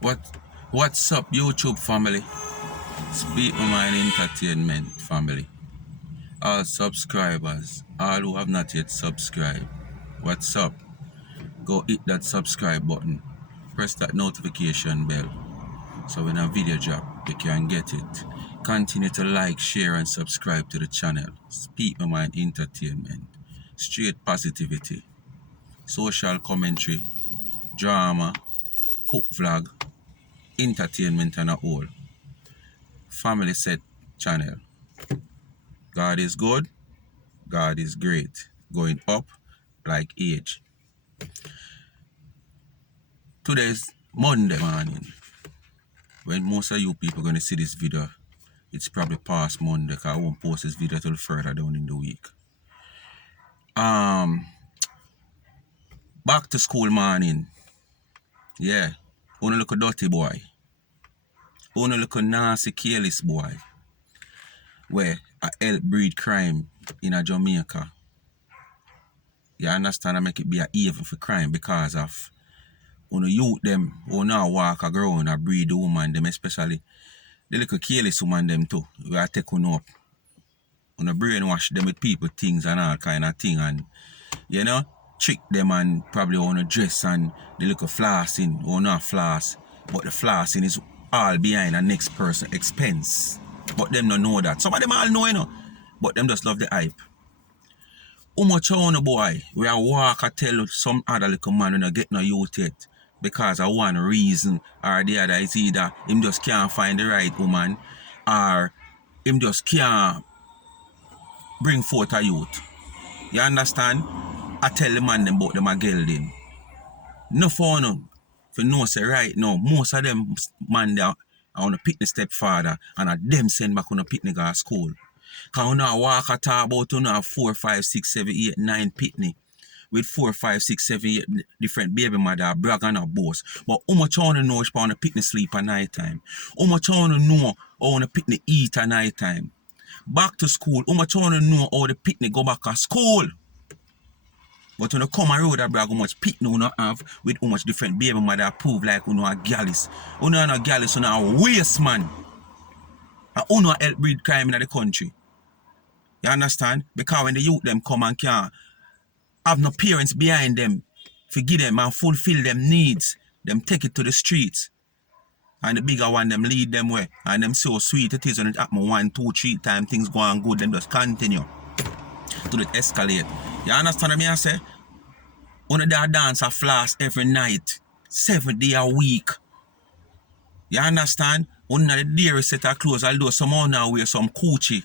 What what's up, YouTube family? Speak My Mind Entertainment family. All subscribers, all who have not yet subscribed. What's up? Go hit that subscribe button. Press that notification bell. So when a video drop, you can get it. Continue to like, share, and subscribe to the channel. Speak My Mind Entertainment. Straight positivity. Social commentary. Drama. Cook vlog. Entertainment and a whole. Family set channel. God is good. God is great. Going up like age. Today's Monday morning. When most of you people are going to see this video, it's probably past Monday because I won't post this video till further down in the week. Back to school morning. Yeah. Wanna look a dirty boy. Wanna look a nasty, careless boy. Where I help breed crime in a Jamaica. You understand? I make it be a even for crime because of youth them who now walk around and breed the woman them, especially the little careless woman them too. We are taking up. Brainwash them with people things and all kind of thing, and trick them and probably wanna dress and the little flossing or not floss, but the flossing is all behind the next person expense. But them don't know that. Some of them all know, but them just love the hype. How much on a boy we are walk and tell some other little man who not get no youth yet because of one reason or the other. Is either him just can't find the right woman or him just can't bring forth a youth. You understand? I tell the man them about them a gelding. No for no. For no say right now, most of them man they are on a pitney stepfather and a them send back on a pitney go to school. Cause you know walk and talk about you know 4, 5, 6, 7, 8, 9 pitney with 4, 5, 6, 7, 8 different baby mother brag and a boss. But how much you wanna know if on a pitney sleep at night time? How much you wanna know how on a pitney eat at night time? Back to school, how much you wanna know how the pitney go back to school? But when you come a road, I brag how much pitney you have with how much different baby mother prove like you know a gallus. You know a gallus, you know a waste man. And you know help breed crime in the country. You understand? Because when the youth them come and can't have no parents behind them to give them and fulfill them needs, them take it to the streets. And the bigger one them lead them way. And them so sweet it is when it happen 1, 2, 3 times things go on good, them just continue to the escalate. You understand what I say? One of their dance a floss every night, 7 days a week. You understand? One of the dearest set of clothes, although some now wear some Gucci.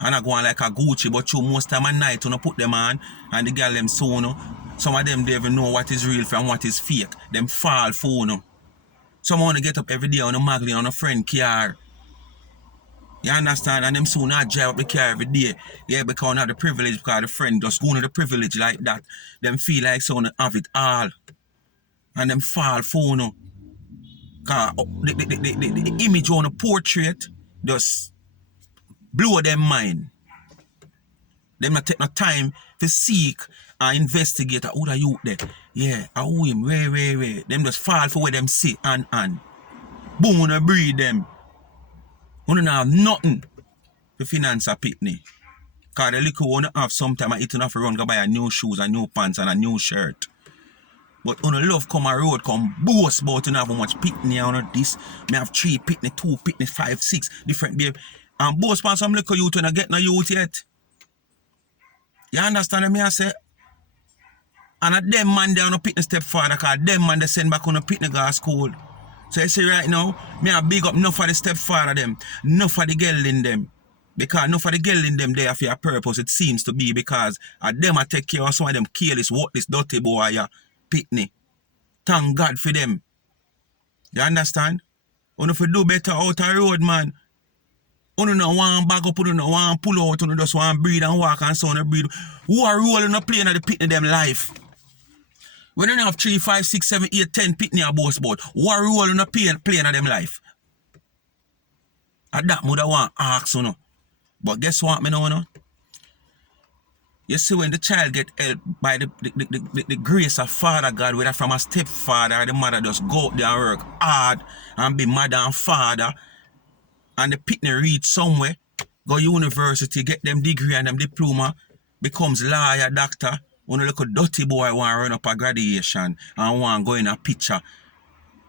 And I go on like a Gucci, but you most time at night when you put them on and the girl them so some of them they even know what is real from what is fake. Them fall for Some want to get up every day on a magazine on a friend car. You understand? And them soon not drive up the car every day. Yeah, because not the privilege, because the friend just go to the privilege like that. Them feel like someone have it all. And them fall for Because the image on a portrait just blow them mind. Them not take no time to seek and investigate who the youth there. Yeah, who him, where. Them just fall for where them sit and. Boom, wanna breed them. Wanna have nothing to finance a pitney. Because the little wanna have sometime it enough to run go buy a new shoes, a new pants, and a new shirt. But when the love come a road, come boast about you know how much pitney on this. Me have 3 pitney, 2 pitney, 5, 6 different babe. And boast upon some little youth when I get no youth yet. You understand what I say? And a them man they on a pitney stepfather, because them man they send back on a pitney go to school. So you see right now, me a big up enough for the stepfather them, enough for the girl in them. Because enough for the girl in them there for a purpose, it seems to be because them I take care of some of them careless, worthless, dirty boy, pitney. Thank God for them. You understand? If you do better out the road, man. You don't want bag up, you don't want pull out, you just want breathe and walk and so on breathe. Who are rolling up playing at the pitney them life? When you have 3, 5, 6, 7, 8, 10 pitney a boss boat, who are rolling up playing at them life? And that would want ask you know. But guess what me know? You see, when the child get helped by the grace of Father God, whether from a stepfather or the mother, just go out there and work hard and be mother and father, and the pitney reach somewhere, go university, get them degree and them diploma, becomes lawyer, doctor. When you look a dirty boy want to run up a graduation and want to go in a picture,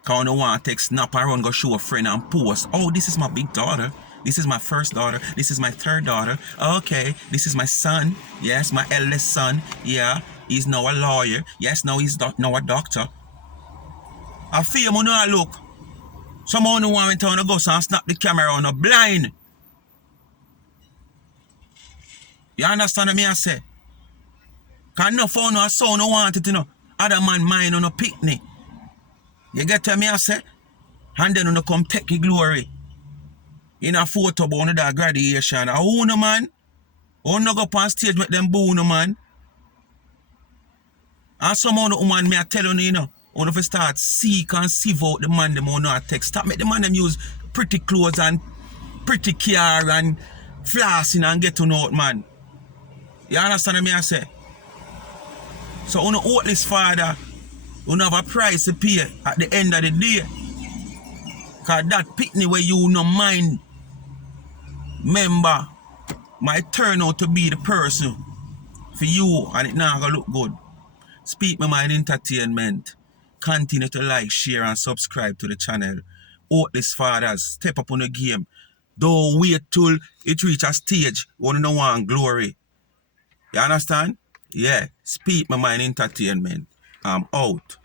because you want to take snap and run, go show a friend and post. Oh, this is my big daughter. This is my first daughter. This is my third daughter. Okay, this is my son. Yes, my eldest son. Yeah, he's now a lawyer. Yes, now he's now a doctor. I feel you know look. Someone who want to go and snap the camera on a blind. You understand what I say? Because no phone or son who want it, you know. Other man mind on a picnic. You get what I say? And then you come take your glory. In a photo about that graduation. A who no man? Who no go up on stage with them boo no man? And some of the woman me I tell you, you know, when you start seek and sieve out the man them who know text. Stop make the man them use pretty clothes and pretty car and flossing and get to know it, man. You understand what I say? So on the Oatless father, you have a price to pay at the end of the day. Cause that pitney where you no mind member might turn out to be the person for you and it not gonna look good. Speak My Mind Entertainment. Continue to like, share and subscribe to the channel. Oatless fathers, step up on the game. Don't wait till it reach a stage when you don't want glory. You understand? Yeah. Speak My Mind Entertainment. I'm out.